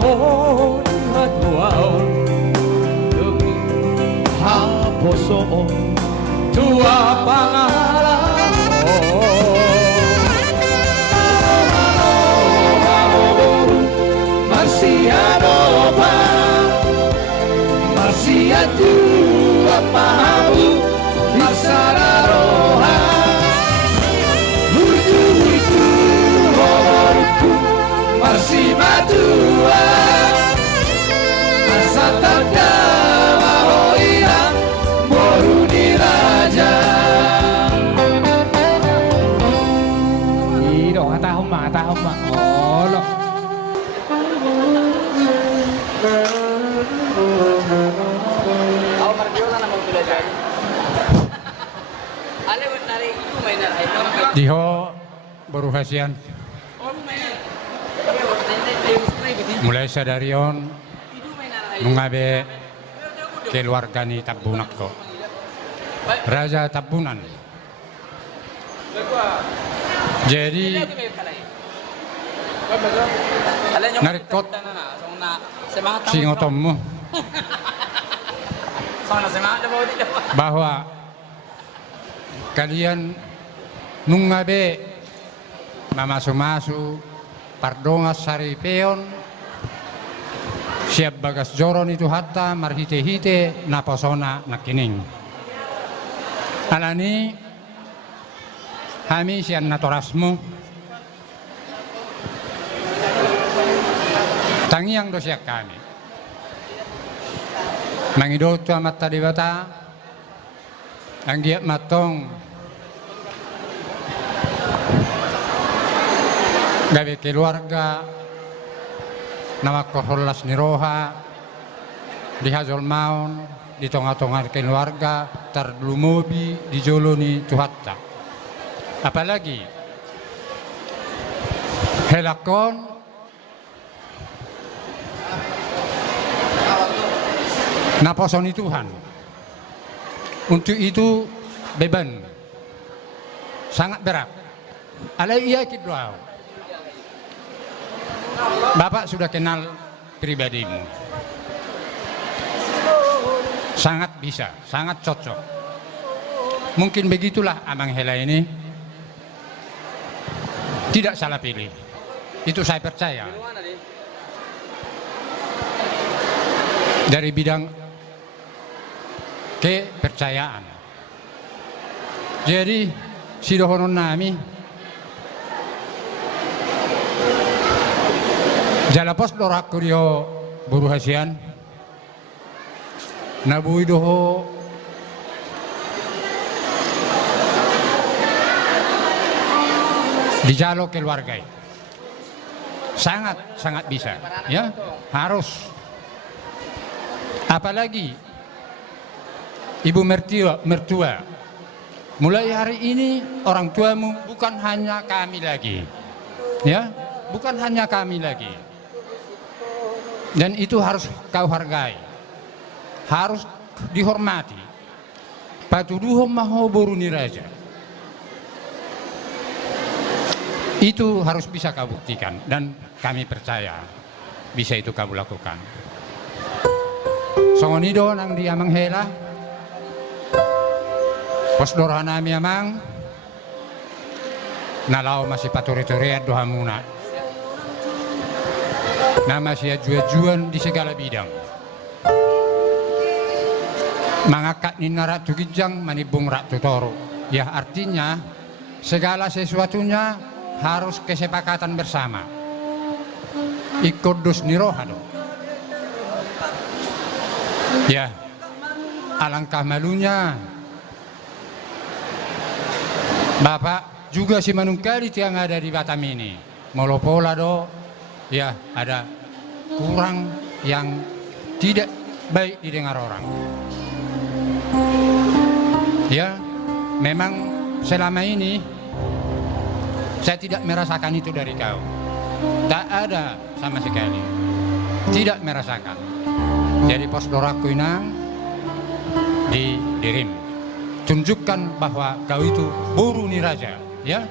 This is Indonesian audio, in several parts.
mahon hadwaon demi haposoon tua pangalan Marsiano pa Marsiatu apahabu Masararoha Hurtu Horuku Marsimatua Asatanda Mahoira Moruni Raja Iro ata homma Olo Ako Mardiola na magtulajan. Ano ba nari itu mainan ay Diho Boruhasian mulai sadarion mengabe keluarga ni Tabunak ko Raja Tabunan jadi narikot singotom mo bahwa kalian nungabe mamasu-masu pardongas saripeon siap bagas joron itu hatta marhite-hite naposona nakining alani kami sian natorasmu tangiang dosiak kami mangidoto amat tadi bata anggiat matong gawe keluarga nama korholas niroha di hajol maun di tonga-tonga keluarga tardlumobi di joloni tuhatta apalagi helakon naposoni Tuhan untuk itu beban sangat berat alai iya kidwau Bapak sudah kenal pribadimu sangat bisa sangat cocok mungkin begitulah Amang Hela ini tidak salah pilih itu saya percaya dari bidang kepercayaan. Jadi sidohonon nami jalapos lorakku dio Boruhasian nabui doho dijalo keluarga sangat bisa ya harus apalagi ibu mertua mulai hari ini orang tuamu bukan hanya kami lagi ya bukan hanya kami lagi dan itu harus kau hargai harus dihormati patuduhum maho boruni raja itu harus bisa kau buktikan dan kami percaya bisa itu kau lakukan songonido nang di Amang Hela pos dorah nami Amang nalau masih paturi-turiat doha muna nama sia jua-juan di segala bidang mangakak ninarat tugijang manibung rak tutoro ya artinya segala sesuatunya harus kesepakatan bersama ikudus nirohado ya alangkah malunya Bapak juga si manungkali yang ada di Batam ini molopola do ya ada kurang yang tidak baik didengar orang ya memang selama ini saya tidak merasakan itu dari kau tak ada sama sekali tidak merasakan jadi pos doraku inang di Dirim tunjukkan bahwa kau itu boruni raja ya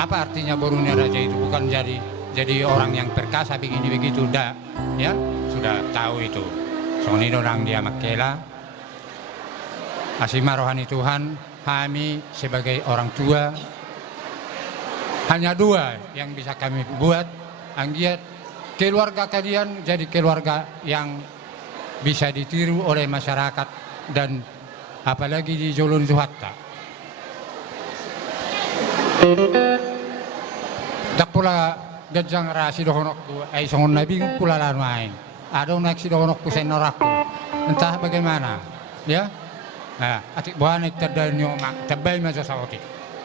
apa artinya boruni raja itu bukan jadi jadi orang yang perkasa begini begitu, dah, ya sudah tahu itu. Soalnya orang dia makela. Asimah rohani Tuhan, kami sebagai orang tua hanya dua yang bisa kami buat, anggiat keluarga kalian jadi keluarga yang bisa ditiru oleh masyarakat dan apalagi di Jolon Suhatta. Tak pula gajang rasi dohonokku, ay songon nabi pula lamain. Ada naksi dohonokku senorakku, entah bagaimana, ya. Nah, atik buana terdal nyomak, tabay maso sawati.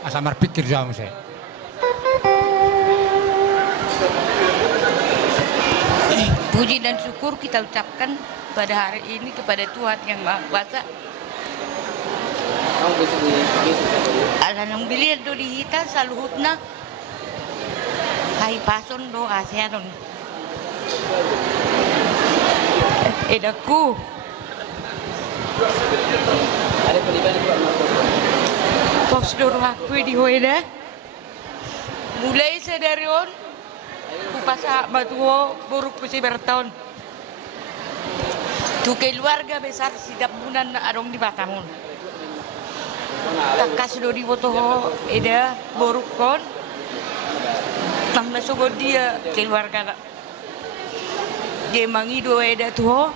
Asa marpikir jamu saya. Puji dan syukur kita ucapkan pada hari ini kepada Tuhan yang Maha Kuasa. Alanang bilir do dihita saluhutna hai pason do aseanon. Edaku Ada peliban itu pos do aku di hoeda. Mulai sedarion kupasa batuo buruk kusi bertahun. Tu keluarga besar setiap bulan adong di Batamon. Takas do di botoho eda buruk kon. Nang nasugod dia keluarga na. Dia mangido eda tuho.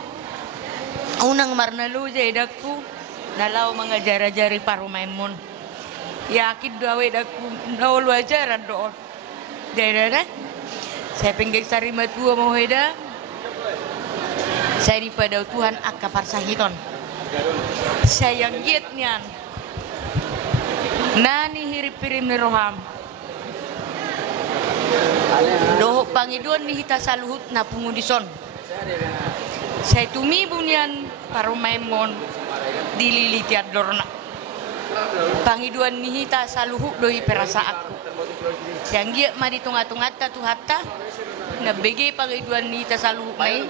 Unang marnalu eda ku nalau mengajari parumaimon. Yakin do edaku naulu ajaran doon. Daerah saya pengen sari matua mau heda. Saya daripada Tuhan akapar sahiton. Saya yang giat nian. Nani hirip pirim ni roham. Doho pangiduan ni hita saluhut na pungudison. Saya tumi bunian parumaimon dililiti adorna. Pangiduan ni hita saluhut dohi perasa aku. Yang giat madi tungat-tungat tu hatta na begi pangiduan ni hita saluhut mai.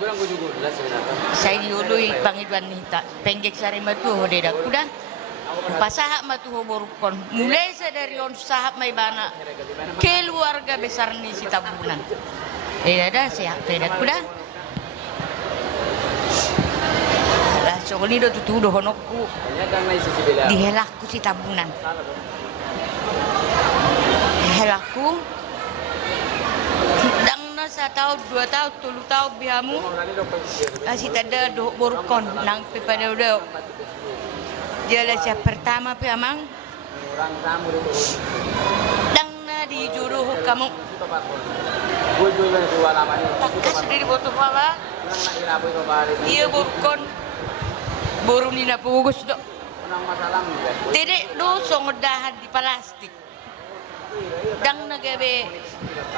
Saya diului pangiduan ni hita. Penggek sari matu hodeda kuda. Pasahak matu hoborukon. Mulai dari on sahab mai bana. Keluarga besar ni si tabunan. Eda sehat tidak kuda. Sokoli do tutu do honokku dihelakku si tabunan helakku dang na 1 tahun 2 tahun 3 tahun bihamu asih tada do borukon nang pada udah jala siap pertama piamang dang na di juruh kamu takas dari botol pala dia borukon Boru ni na pugus do. Tidak do songodahan di plastik. Dang nagabe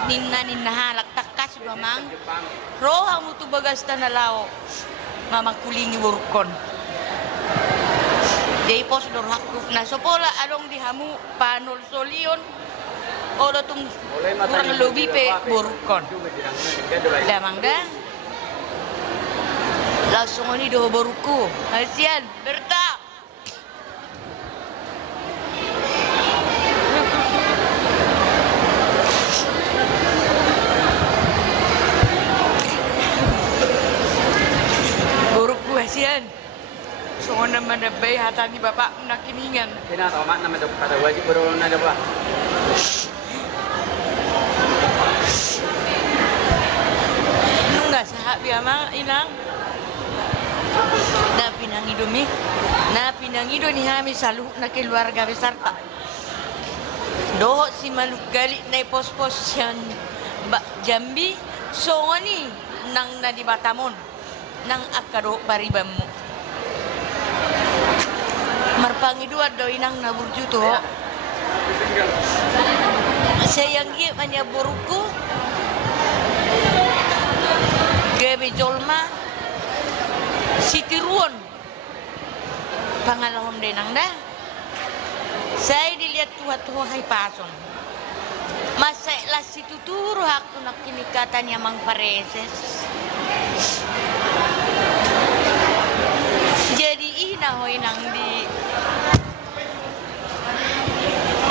ninna halak takas mamang. Roha mo tu bagas tanalao. Mamang kulingi burkon. Jadi pos do hakuk na sopola along dihamu panol solion. Odo tung kurang lebih pe burkon. Damangda. Langsung ini doh boruku. Hasian, Berta. Boruku hasian. Soalnya naman na bay hatani bapak nakiningan. Kena tamat nama pada wajib berulun ada apa? Nggak sahab ya mang inang. Na pinangido ni kami saluh na keluarga besar tak. Doho si maluk gali na pos-pos yan Jambi songoni nang na di Batamon nang akado baribamu. Marpangido do inang na burju to. Sayang gi manya boruku. Gabi jolma Siti Ruon pangalahon din ang dah. Saya dilihat tuha-tuha hai pason. Masailah situ turu aku nak kinikatan mang pareses. Jadi ina hoy nang di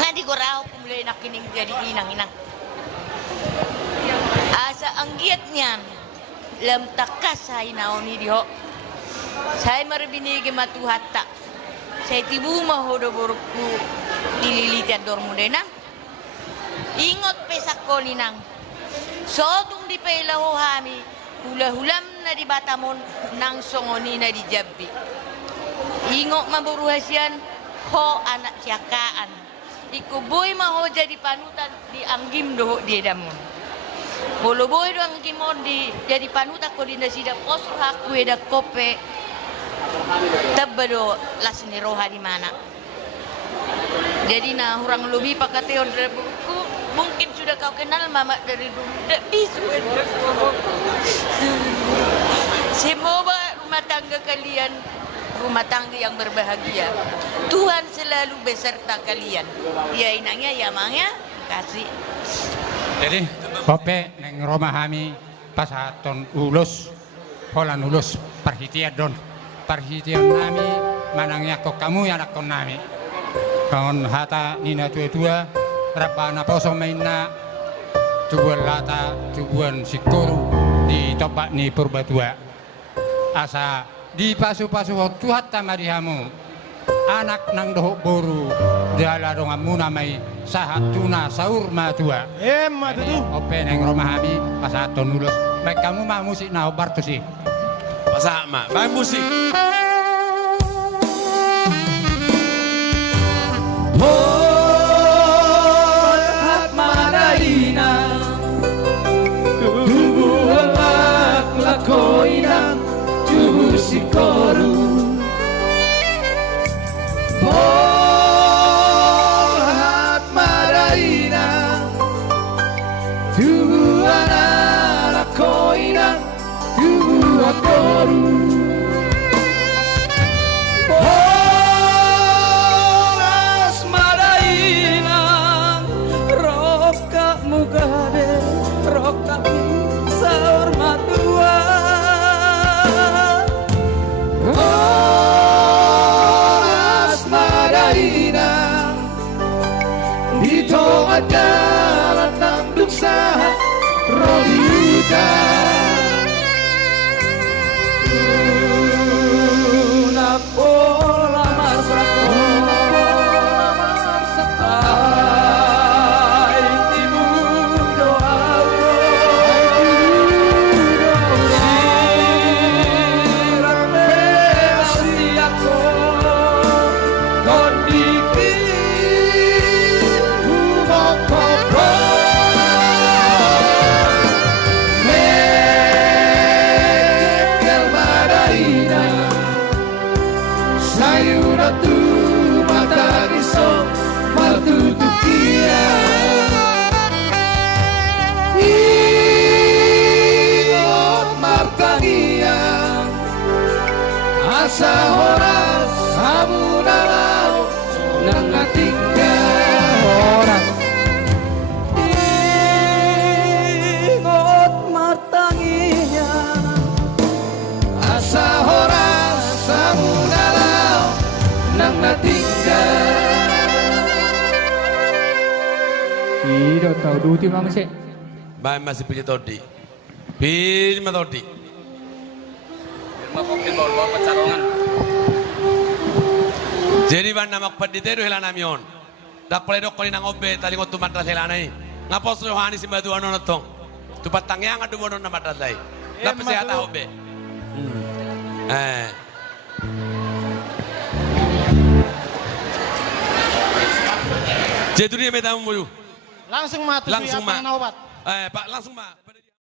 ngadi gorao kumulay nak kining jadi inang. anggiat niyan. Lam takas saya naoni diho. Saya marbinige matuhatta. Saya tibu mahodo borku dililiti ador mudena. Ingot pesakko ninang. Sotung di pailaho hami. Hula-hulam na di batamon nang songoni na di jabbi. Ingot maburuhasian ho anak siakaan. Iku boy maho jadi panutan di anggim doho di damon. Bolo boy do anggimon di jadi panutan ko di nasida pos aku eda kope. Tabbado lasni roha di mana. Jadi nah orang lebih pakateo buku mungkin sudah kau kenal mama dari dulu. Tak bisa. Semoga rumah tangga kalian rumah tangga yang berbahagia. Tuhan selalu beserta kalian. Ya inangnya ya mangnya kasih. Jadi kope neng rumah kami pasaton ulus holan ulus perhitian don. Perhitian kami manangnya kok kamu ya nakon nami. Kawan hata nina tua-tua rabana poso mainna tubuan lata tubuan sikoru di topak ni purbatua. Asa di pasu-pasu tuhat tamarihamu anak nang dohok boru diala dongamu namai sahat tuna saur matua. Matutu. Ope neng rumah kami pasaton ulus. Baik kamu mah musik na obar tu sih. Pasama, main musik. At madaina tubuh lak lakoina tubuh sikoru at madaina tubuh anak lakoina tubuh akoru mugade roka saur matua asmadaina dito adalah nang duksa robiuda napola marsako sa oras sabunalaw nang natinggal oras ingot martanginya asa oras sabunalaw nang natinggal Iro tahu duti mama sih Main masih punya todi. Pilih todi. Mapokil bawa pecarongan. Jadi ban namak pediteru hela namion. Dak pale dok nang obe tali ngotu matras hela nai. Ngapos rohani simbadu ano notong. Tupat tangyang adu bono na matras dai. Dapat sehat obe. Jadi dia betamu mulu. langsung mati Langsung obat Pak, langsung Pak.